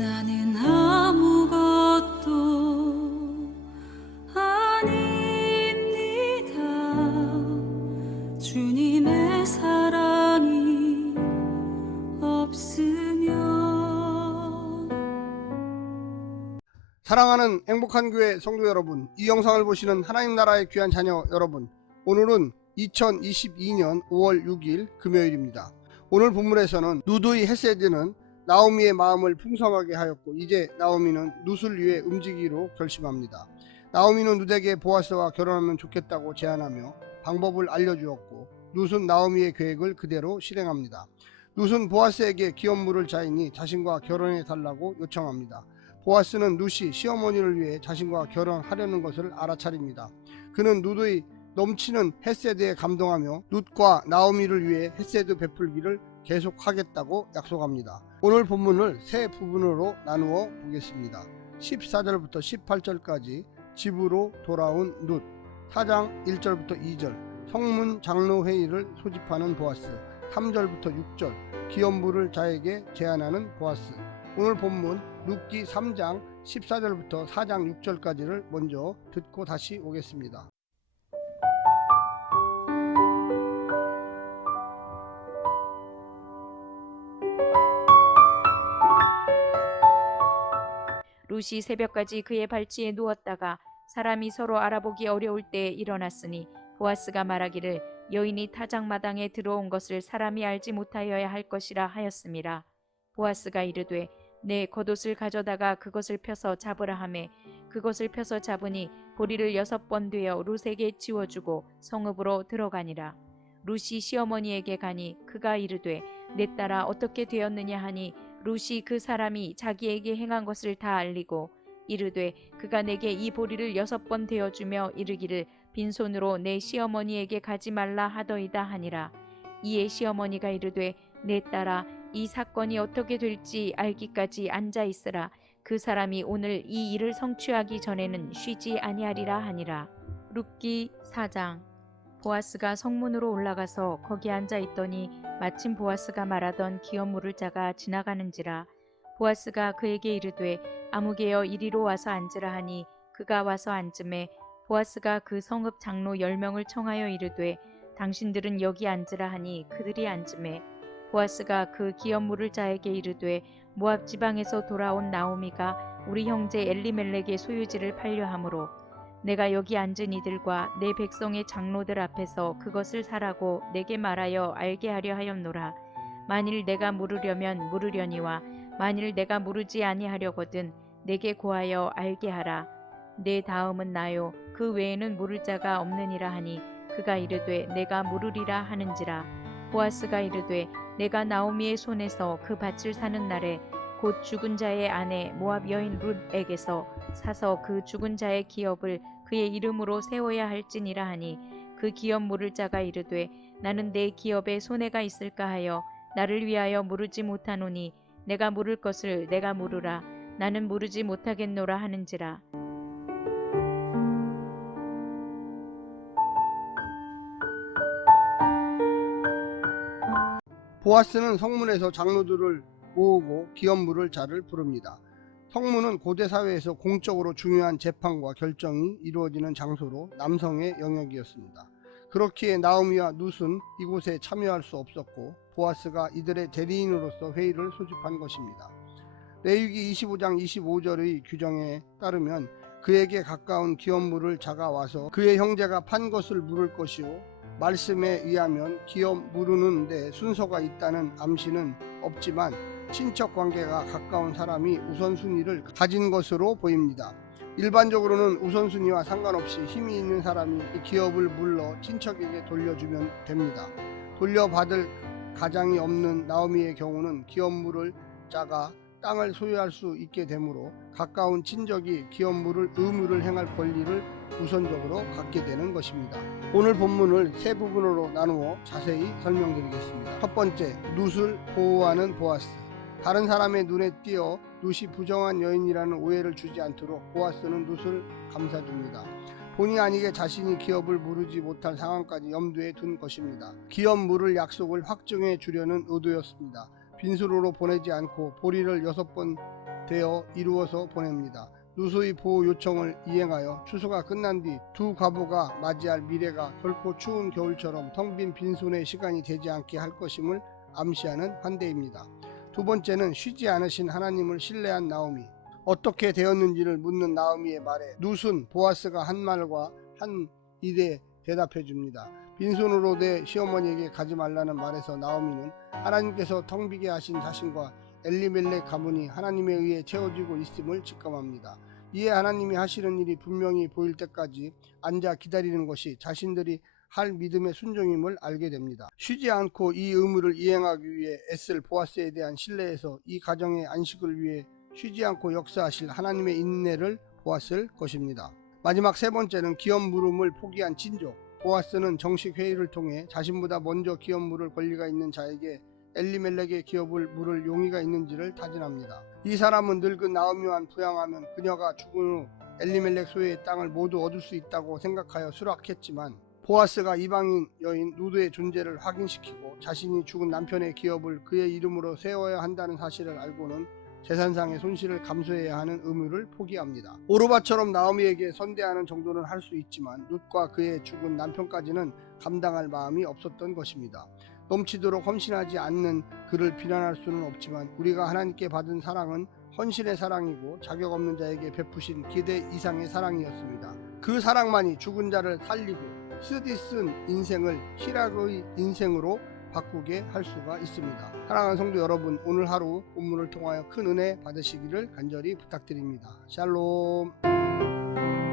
나는 아무것도 아닙니다. 주님의 사랑이 없으면. 사랑하는 행복한 교회 성도 여러분, 이 영상을 보시는 하나님 나라의 귀한 자녀 여러분, 오늘은 2022년 5월 6일 금요일입니다. 오늘 본문에서는 룻의 헤세드는 나오미의 마음을 풍성하게 하였고, 이제 나오미는 룻을 위해 움직이기로 결심합니다. 나오미는 룻에게 보아스와 결혼하면 좋겠다고 제안하며 방법을 알려주었고, 룻은 나오미의 계획을 그대로 실행합니다. 룻은 보아스에게 기업물을 자이니 자신과 결혼해 달라고 요청합니다. 보아스는 룻이 시어머니를 위해 자신과 결혼하려는 것을 알아차립니다. 그는 룻의 넘치는 헤세드에 감동하며 룻과 나오미를 위해 헤세드 베풀기를 계속하겠다고 약속합니다. 오늘 본문을 세 부분으로 나누어 보겠습니다. 14절부터 18절까지 집으로 돌아온 룻, 4장 1절부터 2절 성문 장로 회의를 소집하는 보아스, 3절부터 6절 기업물을 자에게 제안하는 보아스. 오늘 본문 룻기 3장 14절부터 4장 6절까지를 먼저 듣고 다시 오겠습니다. 룻이 새벽까지 그의 발치에 누웠다가 사람이 서로 알아보기 어려울 때에 일어났으니 보아스가 말하기를 여인이 타작마당에 들어온 것을 사람이 알지 못하여야 할 것이라 하였음이라. 보아스가 이르되 내 겉옷을 가져다가 그것을 펴서 잡으라 하매 그것을 펴서 잡으니 보리를 6번 되어 룻에게 지워주고 성읍으로 들어가니라. 룻이 시어머니에게 가니 그가 이르되 내 딸아 어떻게 되었느냐 하니 룻이 그 사람이 자기에게 행한 것을 다 알리고 이르되 그가 내게 이 보리를 6번 되어주며 이르기를 빈손으로 내 시어머니에게 가지 말라 하더이다 하니라. 이에 시어머니가 이르되 내 딸아 이 사건이 어떻게 될지 알기까지 앉아 있으라. 그 사람이 오늘 이 일을 성취하기 전에는 쉬지 아니하리라 하니라. 룻기 4장. 보아스가 성문으로 올라가서 거기 앉아 있더니 마침 보아스가 말하던 기업물을 자가 지나가는지라. 보아스가 그에게 이르되 아무개여 이리로 와서 앉으라 하니 그가 와서 앉음에 보아스가 그 성읍 장로 10명을 청하여 이르되 당신들은 여기 앉으라 하니 그들이 앉음에 보아스가 그 기업물을 자에게 이르되 모압 지방에서 돌아온 나오미가 우리 형제 엘리멜렉의 소유지를 팔려 하므로 내가 여기 앉은 이들과 내 백성의 장로들 앞에서 그것을 사라고 내게 말하여 알게 하려 하였노라. 만일 내가 물으려면 물으려니와 만일 내가 물으지 아니하려거든 내게 고하여 알게 하라. 내 다음은 나요 그 외에는 물을 자가 없느니라 하니 그가 이르되 내가 물으리라 하는지라. 보아스가 이르되 내가 나오미의 손에서 그 밭을 사는 날에 곧 죽은 자의 아내 모압 여인 룻에게서 사서 그 죽은 자의 기업을 그의 이름으로 세워야 할지니라 하니 그 기업 물을 자가 이르되 나는 내 기업에 손해가 있을까 하여 나를 위하여 물으지 못하노니 내가 물을 것을 내가 물으라. 나는 물으지 못하겠노라 하는지라. 보아스는 성문에서 장로들을 모으고 기업물을 자를 부릅니다. 성문은 고대 사회에서 공적으로 중요한 재판과 결정이 이루어지는 장소로 남성의 영역이었습니다. 그렇기에 나오미와 룻은 이곳에 참여할 수 없었고 보아스가 이들의 대리인으로서 회의를 소집한 것입니다. 레위기 25장 25절의 규정에 따르면 그에게 가까운 기업물을 자가 와서 그의 형제가 판 것을 물을 것이요 말씀에 의하면 기업 물으는 데 순서가 있다는 암시는 없지만 친척 관계가 가까운 사람이 우선순위를 가진 것으로 보입니다. 일반적으로는 우선순위와 상관없이 힘이 있는 사람이 이 기업을 물러 친척에게 돌려주면 됩니다. 돌려받을 가장이 없는 나오미의 경우는 기업물을 자가 땅을 소유할 수 있게 되므로 가까운 친족이 기업물을 의무를 행할 권리를 우선적으로 갖게 되는 것입니다. 오늘 본문을 세 부분으로 나누어 자세히 설명드리겠습니다. 첫 번째, 룻을 보호하는 보아스. 다른 사람의 눈에 띄어 룻이 부정한 여인이라는 오해를 주지 않도록 보아스는 룻을 감싸줍니다. 본의 아니게 자신이 기업을 물으지 못할 상황까지 염두에 둔 것입니다. 기업 물을 약속을 확증해 주려는 의도였습니다. 빈수로로 보내지 않고 보리를 6번 되어 이루어서 보냅니다. 누수의 보호 요청을 이행하여 추수가 끝난 뒤 두 과부가 맞이할 미래가 결코 추운 겨울처럼 텅 빈 빈손의 시간이 되지 않게 할 것임을 암시하는 환대입니다. 두 번째는 쉬지 않으신 하나님을 신뢰한 나오미. 어떻게 되었는지를 묻는 나오미의 말에 누순 보아스가 한 말과 한 일에 대답해 줍니다. 빈손으로 내 시어머니에게 가지 말라는 말에서 나오미는 하나님께서 텅 비게 하신 자신과 엘리멜렉 가문이 하나님에 의해 채워지고 있음을 직감합니다. 이에 하나님이 하시는 일이 분명히 보일 때까지 앉아 기다리는 것이 자신들이 할 믿음의 순종임을 알게 됩니다. 쉬지 않고 이 의무를 이행하기 위해 애쓸 보아스에 대한 신뢰에서 이 가정의 안식을 위해 쉬지 않고 역사하실 하나님의 인내를 보았을 것입니다. 마지막 세 번째는 기업 물음을 포기한 친족. 보아스는 정식 회의를 통해 자신보다 먼저 기업 물을 권리가 있는 자에게 엘리멜렉의 기업을 물을 용의가 있는지를 타진합니다. 이 사람은 늙은 나오미만 부양하면 그녀가 죽은 후 엘리멜렉 소유의 땅을 모두 얻을 수 있다고 생각하여 수락했지만 보아스가 이방인 여인 루드의 존재를 확인시키고 자신이 죽은 남편의 기업을 그의 이름으로 세워야 한다는 사실을 알고는 재산상의 손실을 감수해야 하는 의무를 포기합니다. 오르바처럼 나오미에게 선대하는 정도는 할 수 있지만 룻과 그의 죽은 남편까지는 감당할 마음이 없었던 것입니다. 넘치도록 헌신하지 않는 그를 비난할 수는 없지만 우리가 하나님께 받은 사랑은 헌신의 사랑이고 자격 없는 자에게 베푸신 기대 이상의 사랑이었습니다. 그 사랑만이 죽은 자를 살리고 쓰디쓴 인생을 희락의 인생으로 바꾸게 할 수가 있습니다. 사랑하는 성도 여러분, 오늘 하루 본문을 통하여 큰 은혜 받으시기를 간절히 부탁드립니다. 샬롬.